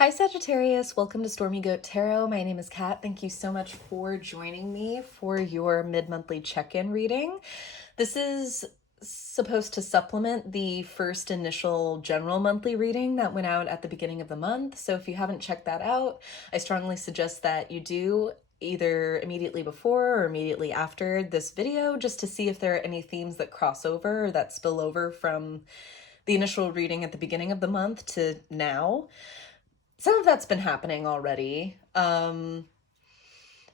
Hi Sagittarius, welcome to Stormy Goat Tarot. My name is Kat. Thank you so much for joining me for your mid-monthly check-in reading. This is supposed to supplement the first initial general monthly reading that went out at the beginning of the month. So if you haven't checked that out, I strongly suggest that you do either immediately before or immediately after this video, just to see if there are any themes that cross over or that spill over from the initial reading at the beginning of the month to now. Some of that's been happening already. And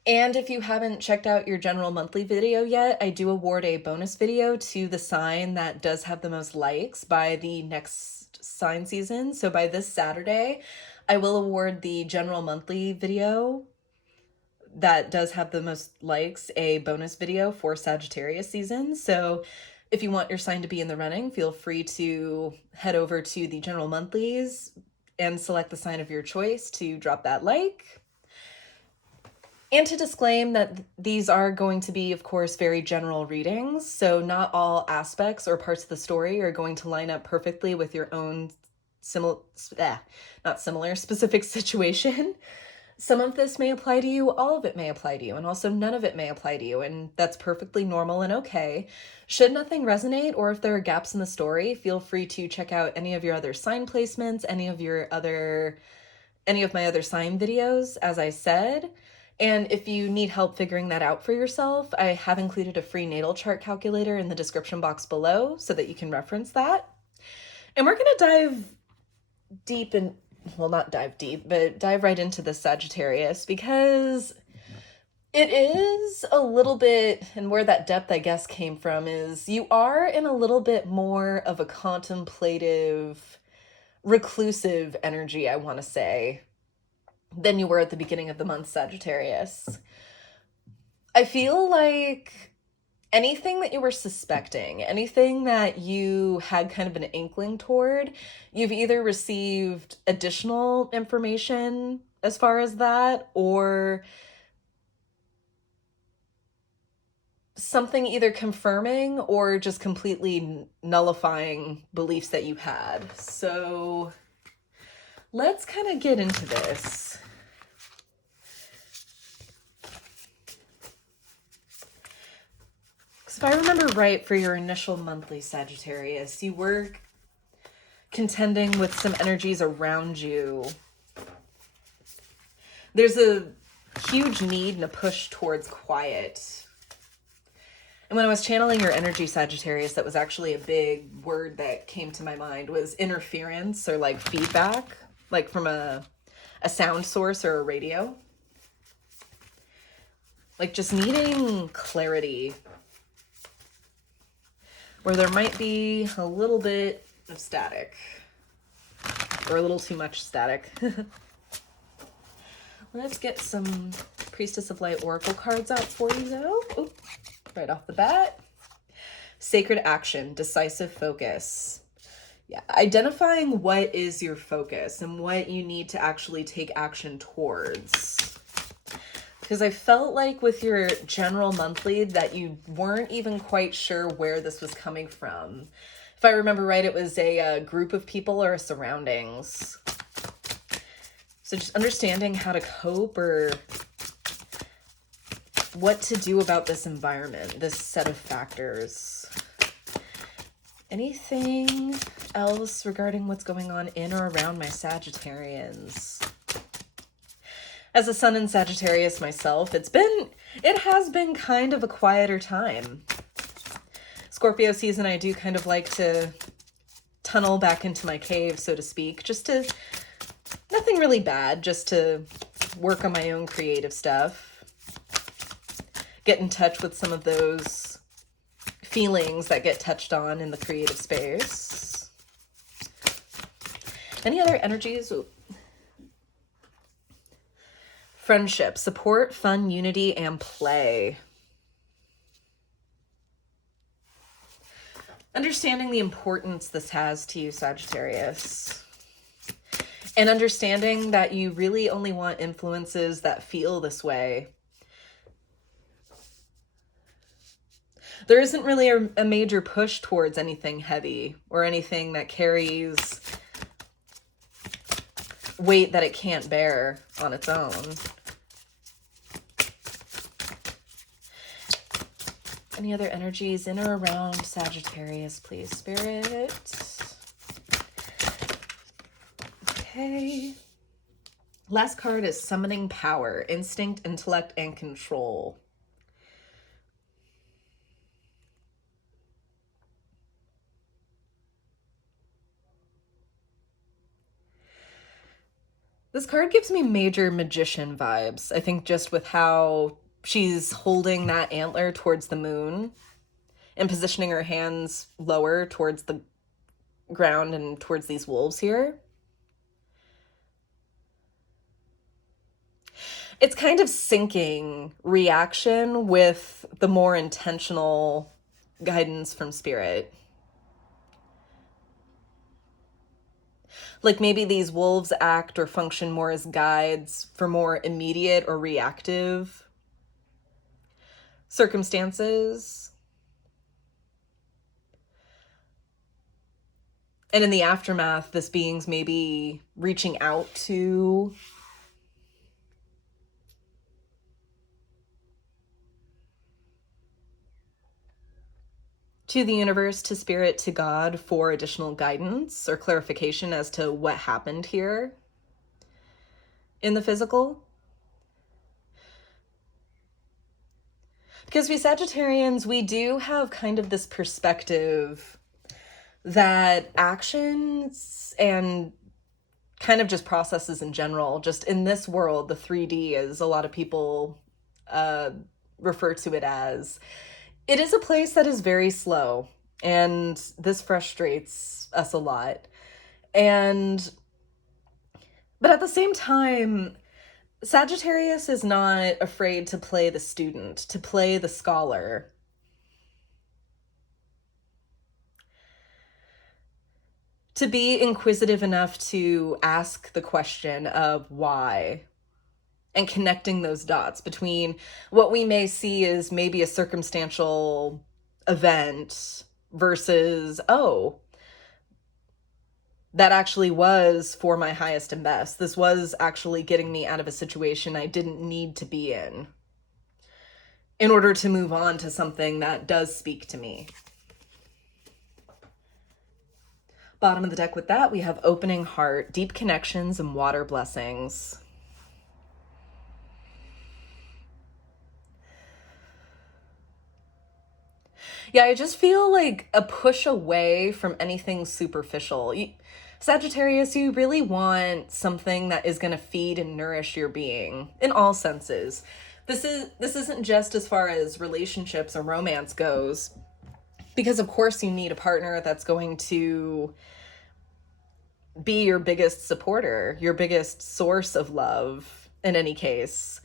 if you haven't checked out your general monthly video yet, I do award a bonus video to the sign that does have the most likes by the next sign season. So by this Saturday, I will award the general monthly video that does have the most likes a bonus video for Sagittarius season. So if you want your sign to be in the running, feel free to head over to the general monthlies and select the sign of your choice to drop that like. And to disclaim that these are going to be, of course, very general readings, so not all aspects or parts of the story are going to line up perfectly with your own specific situation. Some of this may apply to you, all of it may apply to you, and also none of it may apply to you, and that's perfectly normal and okay. Should nothing resonate, or if there are gaps in the story, feel free to check out any of your other sign placements, any of my other sign videos, as I said. And if you need help figuring that out for yourself, I have included a free natal chart calculator in the description box below so that you can reference that. And we're going to dive deep in, well, not dive deep, but dive right into the Sagittarius, because it is a little bit, and where that depth, I guess, came from is you are in a little bit more of a contemplative, reclusive energy, I want to say, than you were at the beginning of the month, Sagittarius. I feel like anything that you were suspecting, anything that you had kind of an inkling toward, you've either received additional information as far as that, or something either confirming or just completely nullifying beliefs that you had. So let's kind of get into this. If I remember right, for your initial monthly Sagittarius, you were contending with some energies around you. There's a huge need and a push towards quiet. And when I was channeling your energy, Sagittarius, that was actually a big word that came to my mind, was interference or like feedback, like from a sound source or a radio. Like just needing clarity, where there might be a little bit of static or a little too much static. Let's get some Priestess of Light Oracle cards out for you though. Oop, right off the bat. Sacred action, decisive focus. Yeah, identifying what is your focus and what you need to actually take action towards. Because I felt like with your general monthly that you weren't even quite sure where this was coming from. If I remember right, it was a group of people or surroundings. So just understanding how to cope or what to do about this environment, this set of factors. Anything else regarding what's going on in or around my Sagittarians? As a sun in Sagittarius myself, it has been kind of a quieter time. Scorpio season, I do kind of like to tunnel back into my cave, so to speak, nothing really bad, just to work on my own creative stuff. Get in touch with some of those feelings that get touched on in the creative space. Any other energies? Friendship, support, fun, unity, and play. Understanding the importance this has to you, Sagittarius. And understanding that you really only want influences that feel this way. There isn't really a major push towards anything heavy or anything that carries weight that it can't bear on its own. Any other energies in or around Sagittarius, please, Spirit? Okay. Last card is Summoning Power, Instinct, Intellect, and Control. This card gives me major magician vibes. I think just with how she's holding that antler towards the moon and positioning her hands lower towards the ground and towards these wolves here. It's kind of syncing reaction with the more intentional guidance from Spirit. Like maybe these wolves act or function more as guides for more immediate or reactive circumstances. And in the aftermath, this being's maybe reaching out to the universe, to Spirit, to God for additional guidance or clarification as to what happened here in the physical. Because we Sagittarians, we do have kind of this perspective that actions and kind of just processes in general, just in this world, the 3D, as a lot of people refer to it as, it is a place that is very slow, and this frustrates us a lot. But at the same time, Sagittarius is not afraid to play the student, to play the scholar. To be inquisitive enough to ask the question of why, and connecting those dots between what we may see as maybe a circumstantial event versus, oh, that actually was for my highest and best. This was actually getting me out of a situation I didn't need to be in order to move on to something that does speak to me. Bottom of the deck with that, we have Opening Heart, Deep Connections, and Water Blessings. Yeah, I just feel like a push away from anything superficial. Sagittarius, you really want something that is going to feed and nourish your being in all senses. This isn't just as far as relationships or romance goes, because of course you need a partner that's going to be your biggest supporter, your biggest source of love in any case.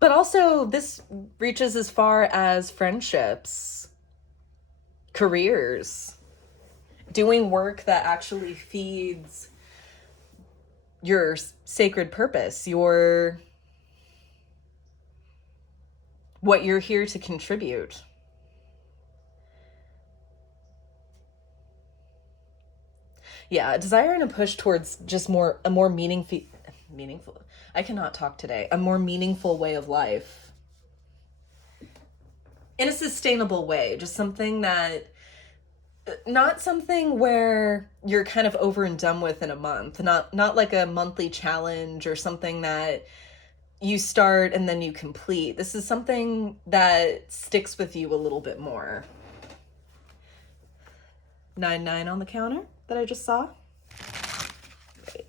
But also, this reaches as far as friendships, careers, doing work that actually feeds your sacred purpose, what you're here to contribute. Yeah, a desire and a push towards just a more meaningful, I cannot talk today, a more meaningful way of life. In a sustainable way, just something that, not something where you're kind of over and done with in a month, not like a monthly challenge or something that you start and then you complete. This is something that sticks with you a little bit more. 9-9 on the counter that I just saw. Great.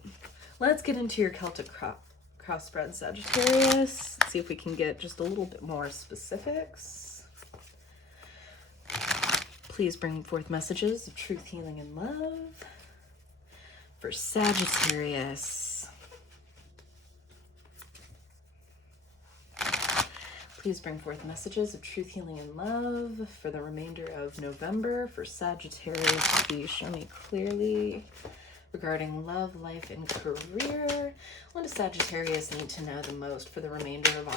Let's get into your Celtic cross spread, Sagittarius. Let's see if we can get just a little bit more specifics. Please bring forth messages of truth, healing, and love for Sagittarius. Please bring forth messages of truth, healing, and love for the remainder of November for Sagittarius. Please show me clearly regarding love, life, and career. What does Sagittarius need to know the most for the remainder of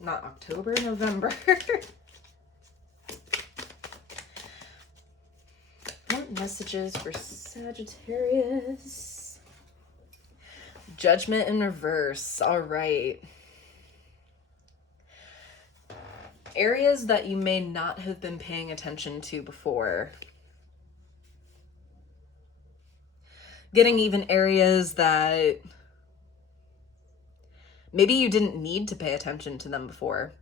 November? What messages for Sagittarius? Judgment in reverse. All right. Areas that you may not have been paying attention to before. Getting even areas that maybe you didn't need to pay attention to them before.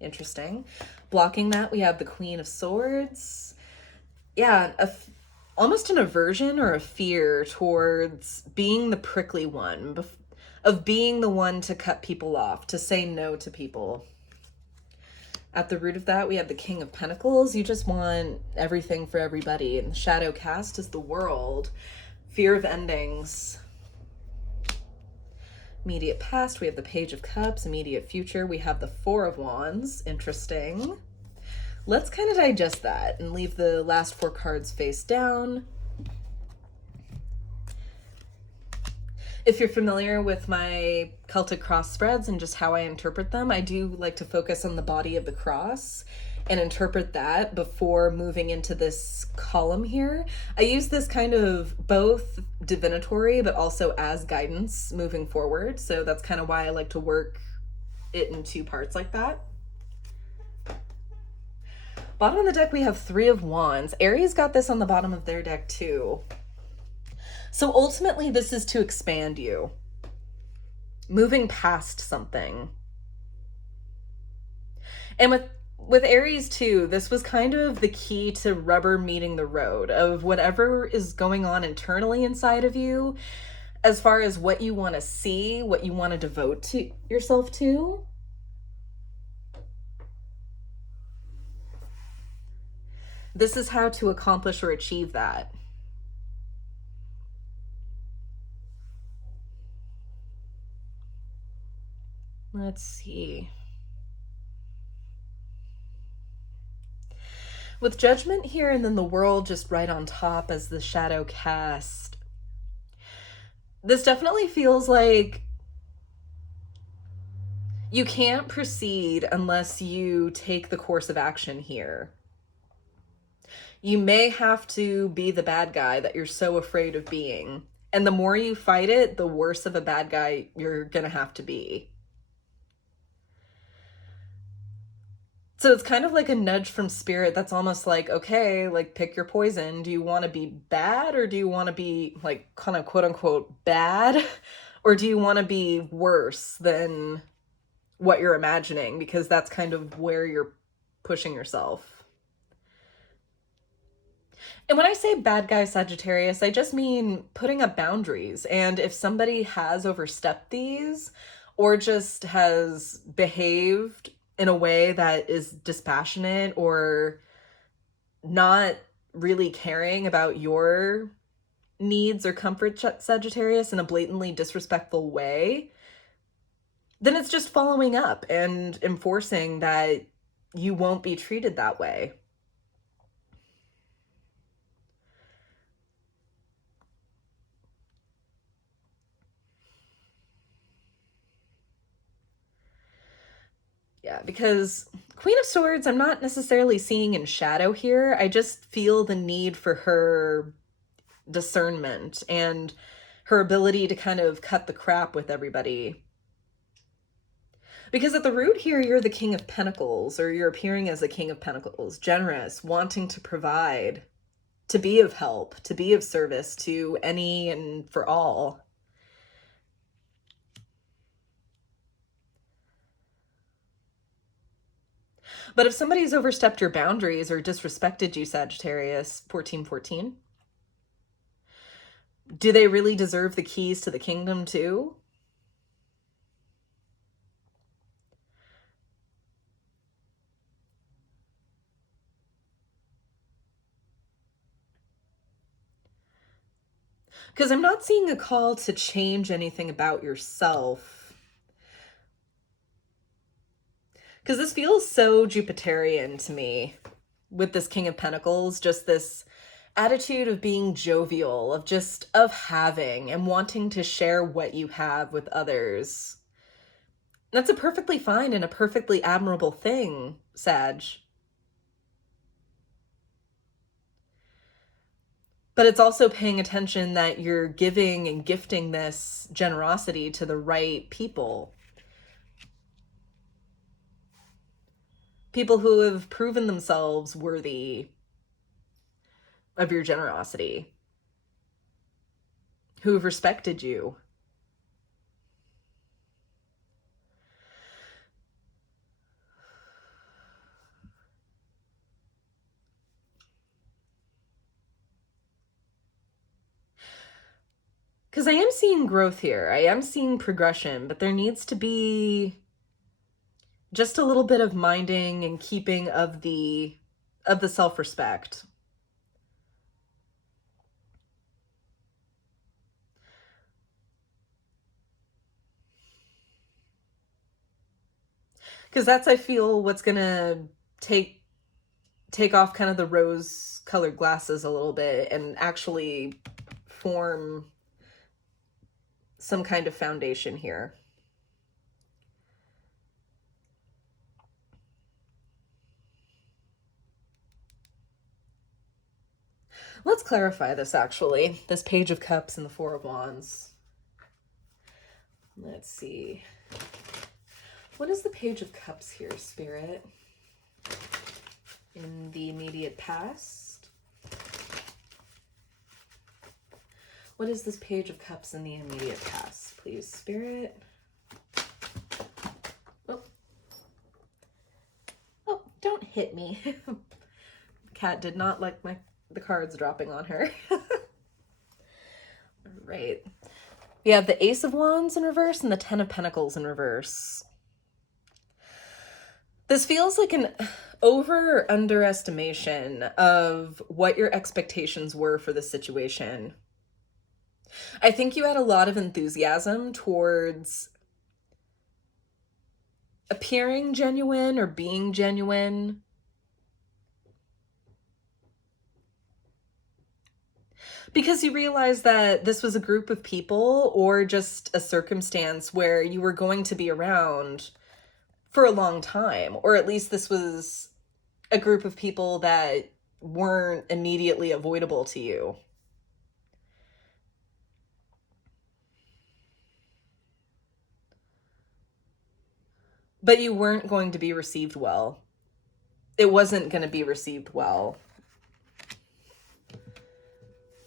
Interesting. Blocking that, we have the Queen of Swords. Yeah, almost an aversion or a fear towards being the prickly one, of being the one to cut people off, to say no to people. At the root of that, we have the King of Pentacles. You just want everything for everybody. And the shadow cast is the World. Fear of endings. Immediate past, we have the Page of Cups. Immediate future, we have the Four of Wands. Interesting. Let's kind of digest that and leave the last four cards face down. If you're familiar with my Celtic cross spreads and just how I interpret them, I do like to focus on the body of the cross and interpret that before moving into this column here. I use this kind of both divinatory, but also as guidance moving forward. So that's kind of why I like to work it in two parts like that. Bottom of the deck, we have Three of Wands. Aries got this on the bottom of their deck too. So ultimately, this is to expand you. Moving past something. And with Aries too, this was kind of the key to rubber meeting the road of whatever is going on internally inside of you, as far as what you want to see, what you want to devote to yourself to. This is how to accomplish or achieve that. Let's see. With Judgment here and then the World just right on top as the shadow cast, this definitely feels like you can't proceed unless you take the course of action here. You may have to be the bad guy that you're so afraid of being. And the more you fight it, the worse of a bad guy you're gonna have to be. So it's kind of like a nudge from spirit that's almost like, okay, like pick your poison. Do you want to be bad, or do you want to be like kind of quote unquote bad? Or do you want to be worse than what you're imagining? Because that's kind of where you're pushing yourself. And when I say bad guy Sagittarius, I just mean putting up boundaries. And if somebody has overstepped these or just has behaved in a way that is dispassionate or not really caring about your needs or comfort, Sagittarius, in a blatantly disrespectful way, then it's just following up and enforcing that you won't be treated that way. Yeah, because Queen of Swords, I'm not necessarily seeing in shadow here. I just feel the need for her discernment and her ability to kind of cut the crap with everybody. Because at the root here, you're the King of Pentacles, or you're appearing as the King of Pentacles, generous, wanting to provide, to be of help, to be of service to any and for all. But if somebody's overstepped your boundaries or disrespected you, Sagittarius, 1414, do they really deserve the keys to the kingdom too? Because I'm not seeing a call to change anything about yourself. Because this feels so Jupiterian to me with this King of Pentacles, just this attitude of being jovial, of having and wanting to share what you have with others. That's a perfectly fine and a perfectly admirable thing, Sag. But it's also paying attention that you're giving and gifting this generosity to the right people. People who have proven themselves worthy of your generosity, who have respected you. Because I am seeing growth here. I am seeing progression, but there needs to be just a little bit of minding and keeping of the self-respect. Because that's, I feel, what's gonna take off kind of the rose-colored glasses a little bit and actually form some kind of foundation here. Let's clarify this, actually. This Page of Cups and the Four of Wands. Let's see. What is the Page of Cups here, Spirit? In the immediate past? What is this Page of Cups in the immediate past, please, Spirit? Oh, don't hit me. Cat did not like the cards dropping on her. Right. We have the Ace of Wands in reverse and the Ten of Pentacles in reverse. This feels like an over or underestimation of what your expectations were for the situation. I think you had a lot of enthusiasm towards appearing genuine or being genuine. Because you realized that this was a group of people or just a circumstance where you were going to be around for a long time, or at least this was a group of people that weren't immediately avoidable to you. But you weren't going to be received well. It wasn't going to be received well.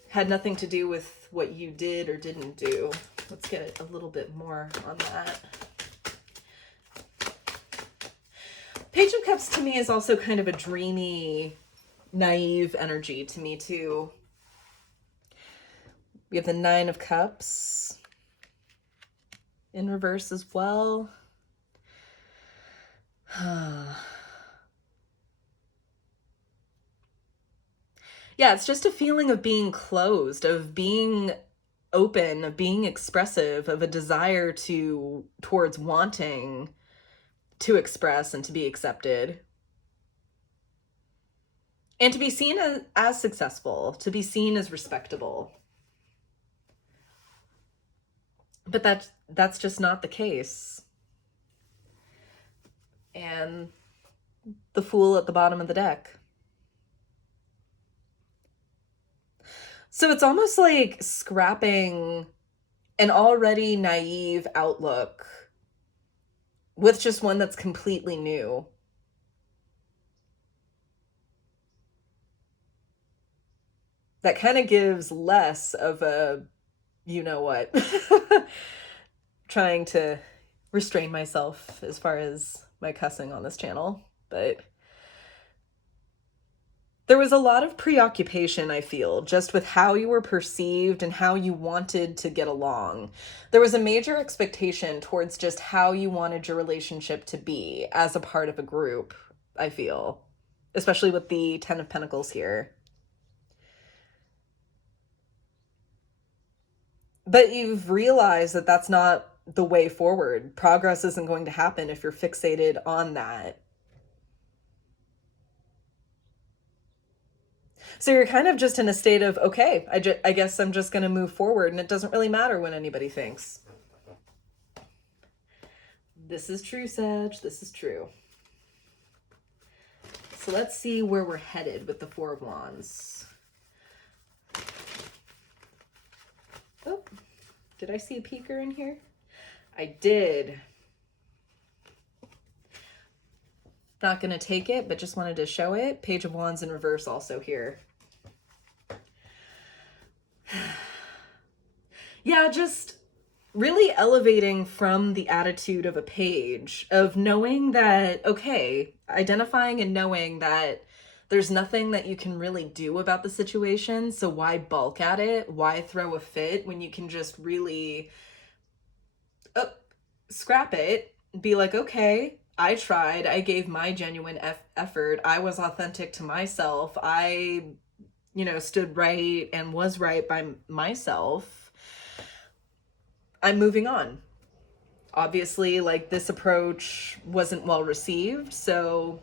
Had nothing to do with what you did or didn't do. Let's get a little bit more on that. Page of Cups to me is also kind of a dreamy, naive energy to me too. We have the Nine of Cups in reverse as well. Yeah, it's just a feeling of being closed, of being open, of being expressive, of a desire towards wanting to express and to be accepted. And to be seen as successful, to be seen as respectable. But that's just not the case. And the Fool at the bottom of the deck. So it's almost like scrapping an already naive outlook with just one that's completely new. That kind of gives less of a, you know what, trying to restrain myself as far as my cussing on this channel, but there was a lot of preoccupation, I feel, just with how you were perceived and how you wanted to get along. There was a major expectation towards just how you wanted your relationship to be as a part of a group, I feel, especially with the Ten of Pentacles here. But you've realized that that's not the way forward. Progress isn't going to happen if you're fixated on that. So you're kind of just in a state of, okay, I guess I'm just going to move forward, and it doesn't really matter what anybody thinks. This is true, Sag. This is true. So let's see where we're headed with the Four of Wands. Oh, did I see a peeker in here? I did. Not going to take it, but just wanted to show it. Page of Wands in reverse also here. Yeah, just really elevating from the attitude of a page, of knowing that, okay, identifying and knowing that there's nothing that you can really do about the situation, so why bulk at it? Why throw a fit when you can just really scrap it, be like, okay, I tried, I gave my genuine effort, I was authentic to myself, I, stood right and was right by myself. I'm moving on. Obviously, like, this approach wasn't well received, so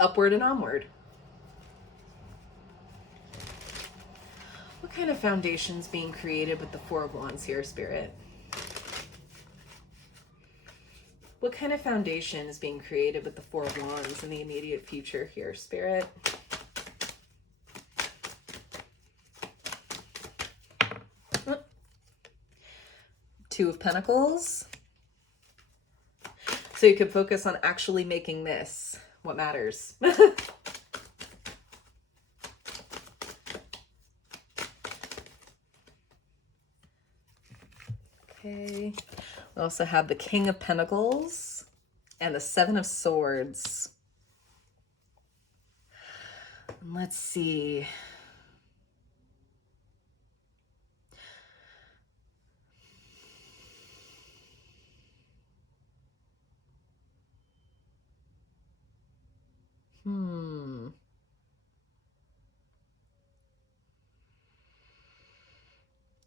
upward and onward. What kind of foundation's being created with the Four of Wands here, Spirit? What kind of foundation is being created with the Four of Wands in the immediate future here, Spirit? Two of Pentacles. So you could focus on actually making this what matters. Okay. We also have the King of Pentacles and the Seven of Swords. Let's see.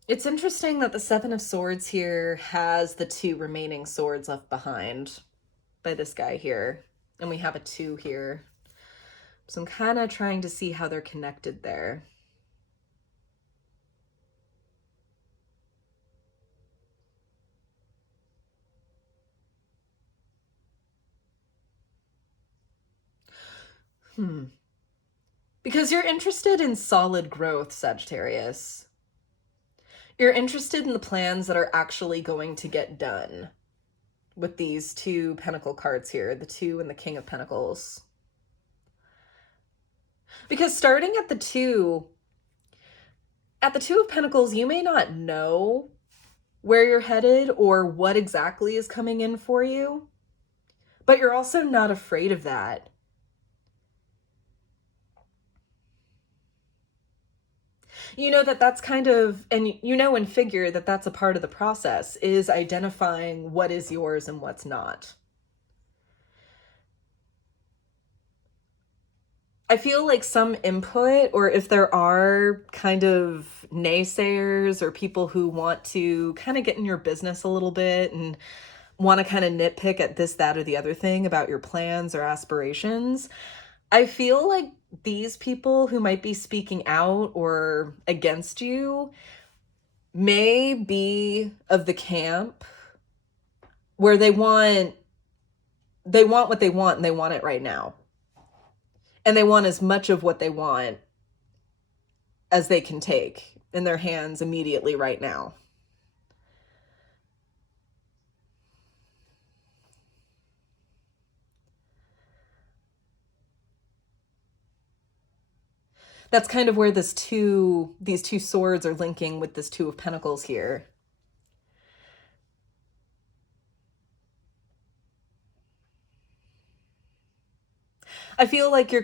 It's interesting that the Seven of Swords here has the two remaining swords left behind by this guy here. And we have a 2 here. So I'm kind of trying to see how they're connected there. Because you're interested in solid growth, Sagittarius. You're interested in the plans that are actually going to get done with these 2 Pentacle cards here, the 2 and the King of Pentacles. Because starting at the 2 of Pentacles, you may not know where you're headed or what exactly is coming in for you, but you're also not afraid of that. You know that that's kind of, and you know in figure that that's a part of the process, is identifying what is yours and what's not. I feel like some input, or if there are kind of naysayers or people who want to kind of get in your business a little bit and want to kind of nitpick at this, that, or the other thing about your plans or aspirations, I feel like these people who might be speaking out or against you may be of the camp where they want what they want and they want it right now. And they want as much of what they want as they can take in their hands immediately right now. That's kind of where these two swords are linking with this 2 of Pentacles here. I feel like you're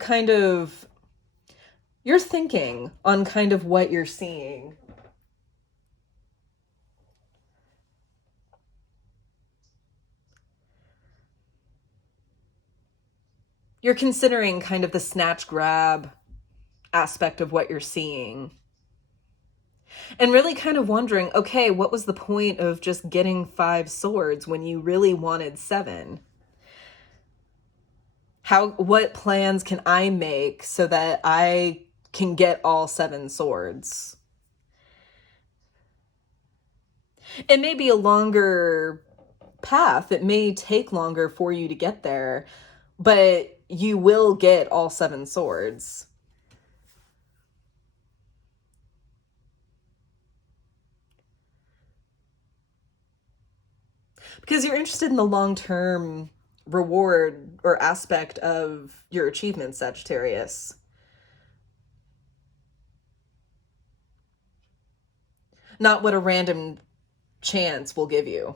thinking on kind of what you're seeing. You're considering kind of the snatch grab aspect of what you're seeing. And really kind of wondering, okay, what was the point of just getting 5 swords when you really wanted 7? What plans can I make so that I can get all 7 swords? It may be a longer path. It may take longer for you to get there, but you will get all 7 swords. Because you're interested in the long-term reward or aspect of your achievements, Sagittarius. Not what a random chance will give you,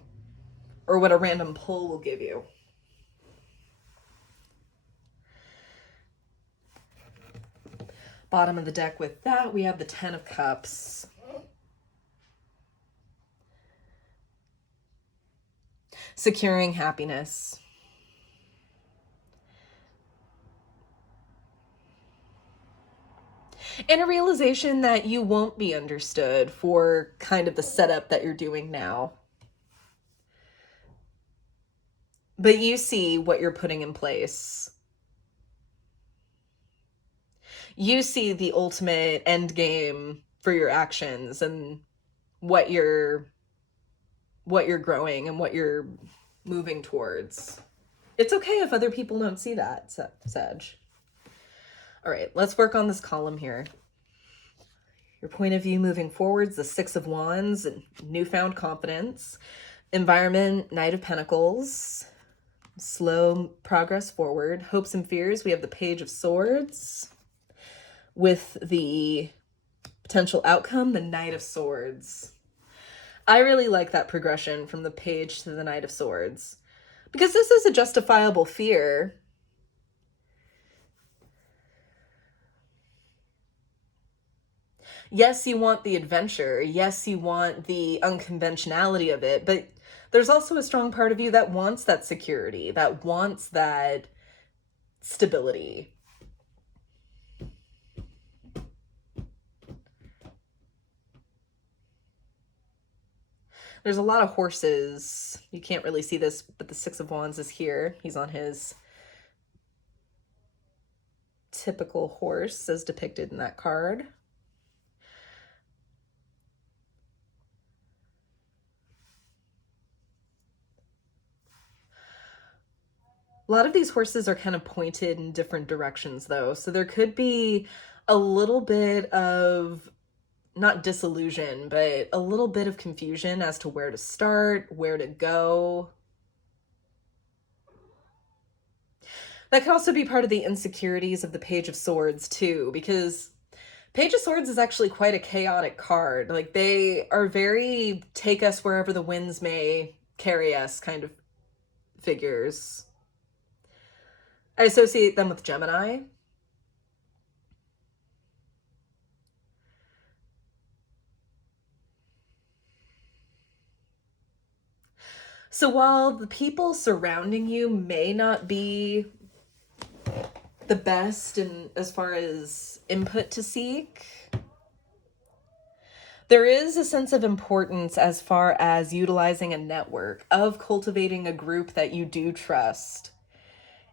or what a random pull will give you. Bottom of the deck with that, we have the Ten of Cups. Securing happiness. And a realization that you won't be understood for kind of the setup that you're doing now. But you see what you're putting in place. You see the ultimate end game for your actions and what you're growing and what you're moving towards. It's okay if other people don't see that, Sag. All right, let's work on this column here. Your point of view moving forwards, the Six of Wands, and newfound confidence. Environment, Knight of Pentacles. Slow progress forward. Hopes and fears, we have the Page of Swords. With the potential outcome, the Knight of Swords. I really like that progression from the Page to the Knight of Swords. Because this is a justifiable fear. Yes, you want the adventure. Yes, you want the unconventionality of it. But there's also a strong part of you that wants that security, that wants that stability. There's a lot of horses. You can't really see this, but the Six of Wands is here. He's on his typical horse as depicted in that card. A lot of these horses are kind of pointed in different directions though. So there could be a little bit of, not disillusion, but a little bit of confusion as to where to start, where to go. That could also be part of the insecurities of the Page of Swords too, because Page of Swords is actually quite a chaotic card. Like, they are very take us wherever the winds may carry us kind of figures. I associate them with Gemini. So while the people surrounding you may not be the best in as far as input to seek, there is a sense of importance as far as utilizing a network, of cultivating a group that you do trust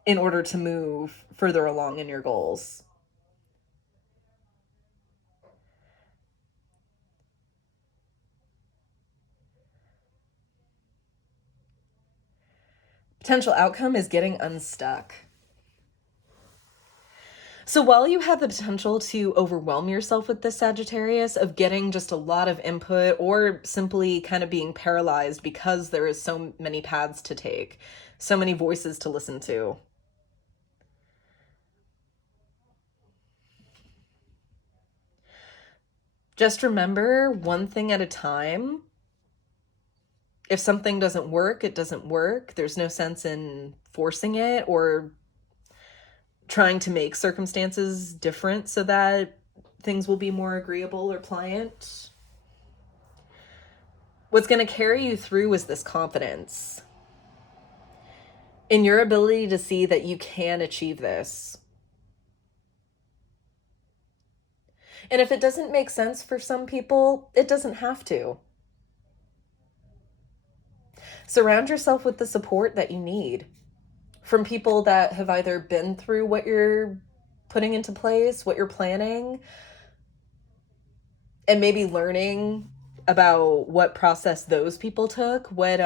in order to move further along in your goals. Potential outcome is getting unstuck. So while you have the potential to overwhelm yourself with this Sagittarius, of getting just a lot of input or simply kind of being paralyzed because there is so many paths to take, so many voices to listen to, just remember, one thing at a time. If something doesn't work, it doesn't work. There's no sense in forcing it or trying to make circumstances different so that things will be more agreeable or pliant. What's going to carry you through is this confidence in your ability to see that you can achieve this. And if it doesn't make sense for some people, it doesn't have to. Surround yourself with the support that you need from people that have either been through what you're putting into place, what you're planning, and maybe learning about what process those people took, what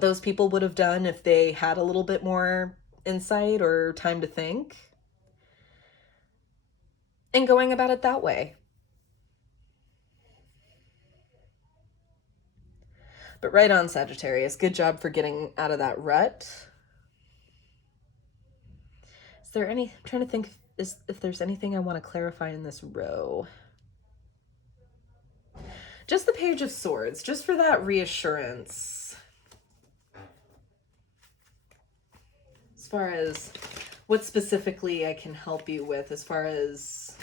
those people would have done if they had a little bit more insight or time to think, and going about it that way. But right on, Sagittarius. Good job for getting out of that rut. Is there any, I'm trying to think if there's anything I want to clarify in this row. Just the Page of Swords, just for that reassurance. As far as what specifically I can help you with, as far as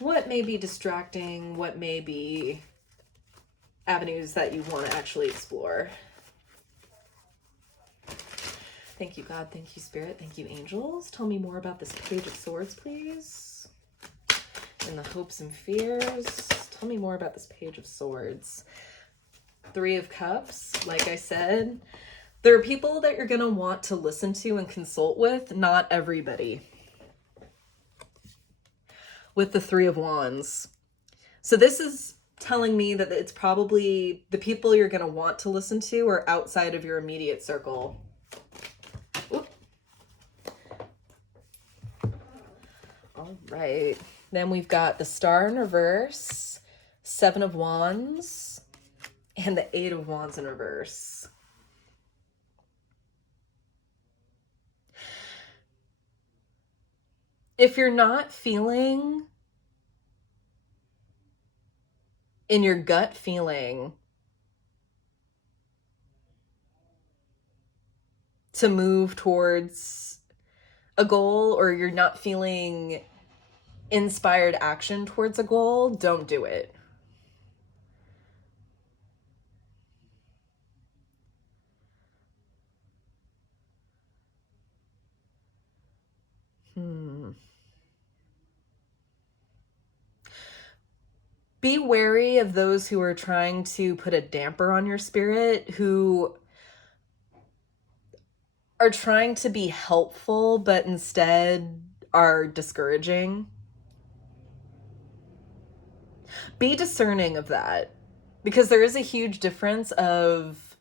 what may be distracting, what may be avenues that you want to actually explore. Thank you, God. Thank you, Spirit. Thank you, angels. Tell me more about this Page of Swords, please. And the hopes and fears. Tell me more about this Page of Swords. Three of Cups, like I said, there are people that you're going to want to listen to and consult with, not everybody. With the Three of Wands. So this is telling me that it's probably the people you're going to want to listen to are outside of your immediate circle. Oop. All right. Then we've got the Star in reverse, Seven of Wands, and the Eight of Wands in reverse. If you're not feeling in your gut feeling to move towards a goal, or you're not feeling inspired action towards a goal, don't do it. Be wary of those who are trying to put a damper on your spirit, who are trying to be helpful, but instead are discouraging. Be discerning of that, because there is a huge difference of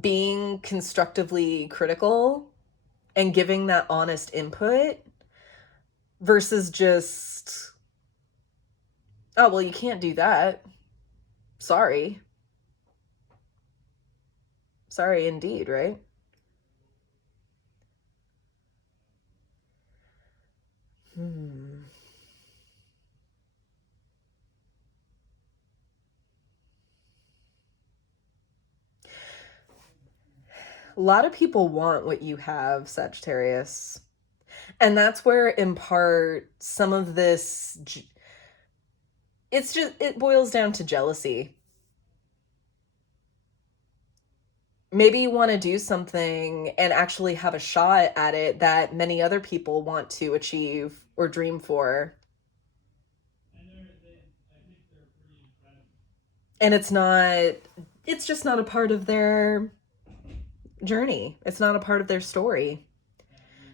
being constructively critical and giving that honest input versus just, oh, well, you can't do that. Sorry. Sorry indeed, right? A lot of people want what you have, Sagittarius. And that's where, in part, some of this, it boils down to jealousy. Maybe you want to do something and actually have a shot at it that many other people want to achieve or dream for. And it's just not a part of their journey. It's not a part of their story.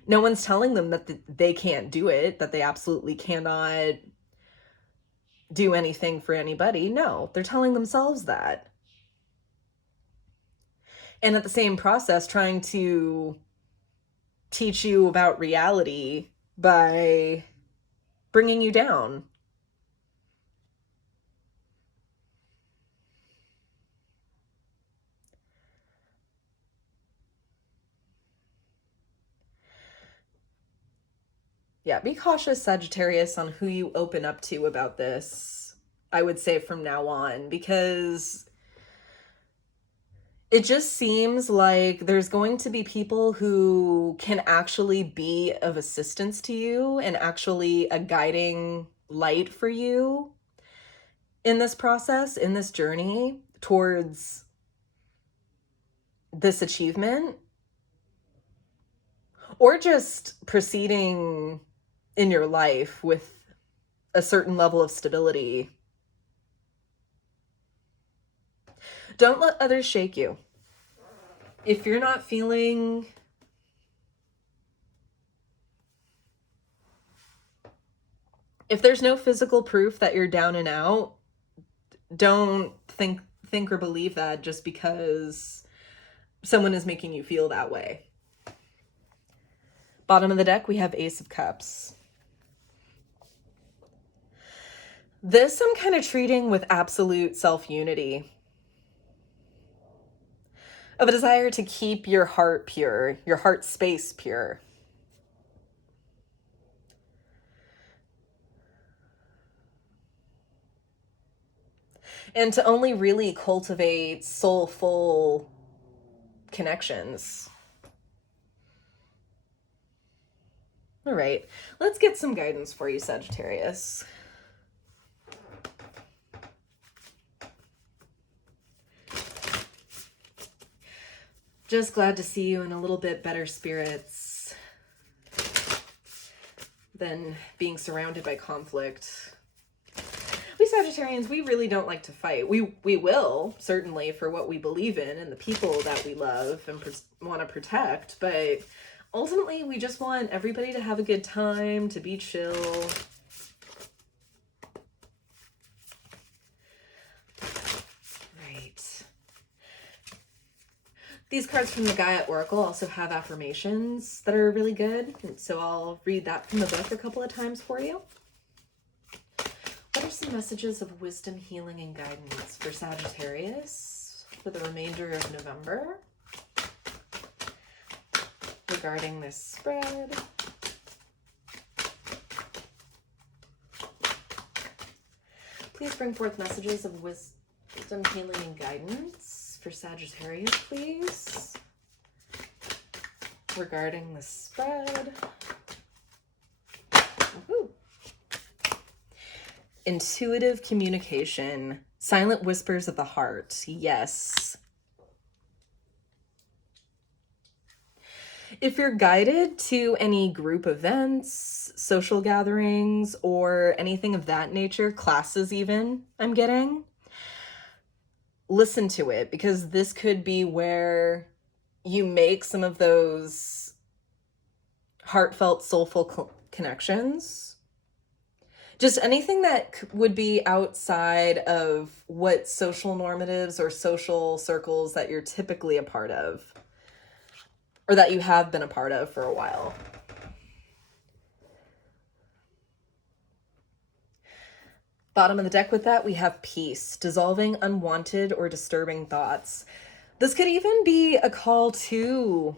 No one's telling them that they can't do it, that they absolutely cannot do anything for anybody. No, they're telling themselves that. And at the same process, trying to teach you about reality by bringing you down. Yeah, be cautious, Sagittarius, on who you open up to about this, I would say, from now on, because it just seems like there's going to be people who can actually be of assistance to you and actually a guiding light for you in this process, in this journey towards this achievement, or just proceeding in your life with a certain level of stability. Don't let others shake you. If you're not feeling if there's no physical proof that you're down and out, don't think or believe that just because someone is making you feel that way. Bottom of the deck, we have Ace of Cups. This I'm kind of treating with absolute self-unity. of a desire to keep your heart pure, your heart space pure. And to only really cultivate soulful connections. All right, let's get some guidance for you, Sagittarius. Just glad to see you in a little bit better spirits than being surrounded by conflict. We Sagittarians, we really don't like to fight. We will, certainly, for what we believe in and the people that we love and want to protect, but ultimately we just want everybody to have a good time, to be chill. Right. These cards from the Gaia Oracle also have affirmations that are really good, and so I'll read that from the book a couple of times for you. What are some messages of wisdom, healing, and guidance for Sagittarius for the remainder of November regarding this spread? Please bring forth messages of wisdom, healing, and guidance for Sagittarius, please, regarding the spread. Woo-hoo. Intuitive communication, silent whispers of the heart. Yes. If you're guided to any group events, social gatherings, or anything of that nature, classes even, I'm getting, listen to it, because this could be where you make some of those heartfelt, soulful connections. Just anything that would be outside of what social normatives or social circles that you're typically a part of, or that you have been a part of for a while. Bottom of the deck with that, we have peace, dissolving unwanted or disturbing thoughts. This could even be a call to,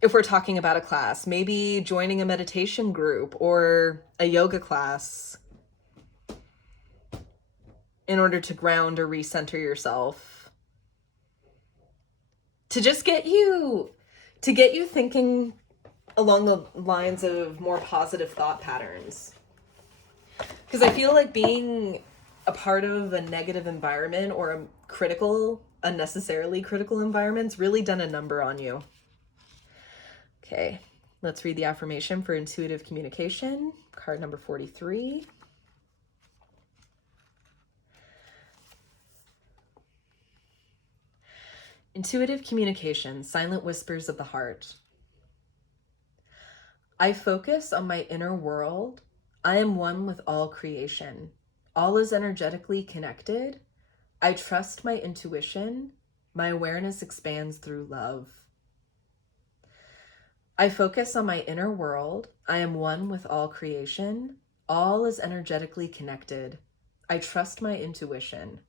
if we're talking about a class, maybe joining a meditation group or a yoga class in order to ground or recenter yourself. To just get you thinking along the lines of more positive thought patterns. Because I feel like being a part of a negative environment or a unnecessarily critical environment's really done a number on you. Okay, let's read the affirmation for intuitive communication, card number 43. Intuitive communication, silent whispers of the heart. I focus on my inner world. I am one with all creation. All is energetically connected. I trust my intuition. My awareness expands through love. I focus on my inner world. I am one with all creation. All is energetically connected. I trust my intuition.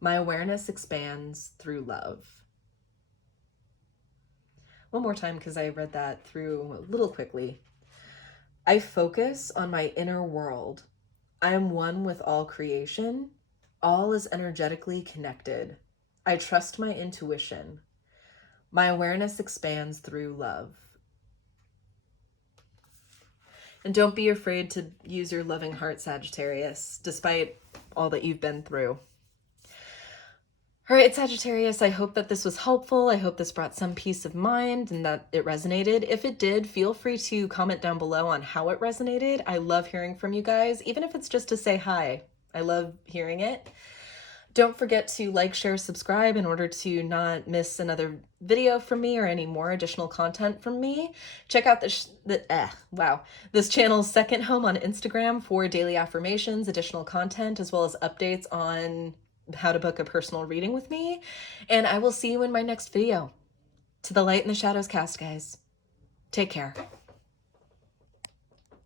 My awareness expands through love. One more time, because I read that through a little quickly. I focus on my inner world. I am one with all creation. All is energetically connected. I trust my intuition. My awareness expands through love. And don't be afraid to use your loving heart, Sagittarius, despite all that you've been through. All right, Sagittarius, I hope that this was helpful. I hope this brought some peace of mind and that it resonated. If it did, feel free to comment down below on how it resonated. I love hearing from you guys, even if it's just to say hi. I love hearing it. Don't forget to like, share, subscribe in order to not miss another video from me or any more additional content from me. Check out this channel's second home on Instagram for daily affirmations, additional content, as well as updates on how to book a personal reading with me. And I will see you in my next video. To the light and the shadows cast, guys. Take care.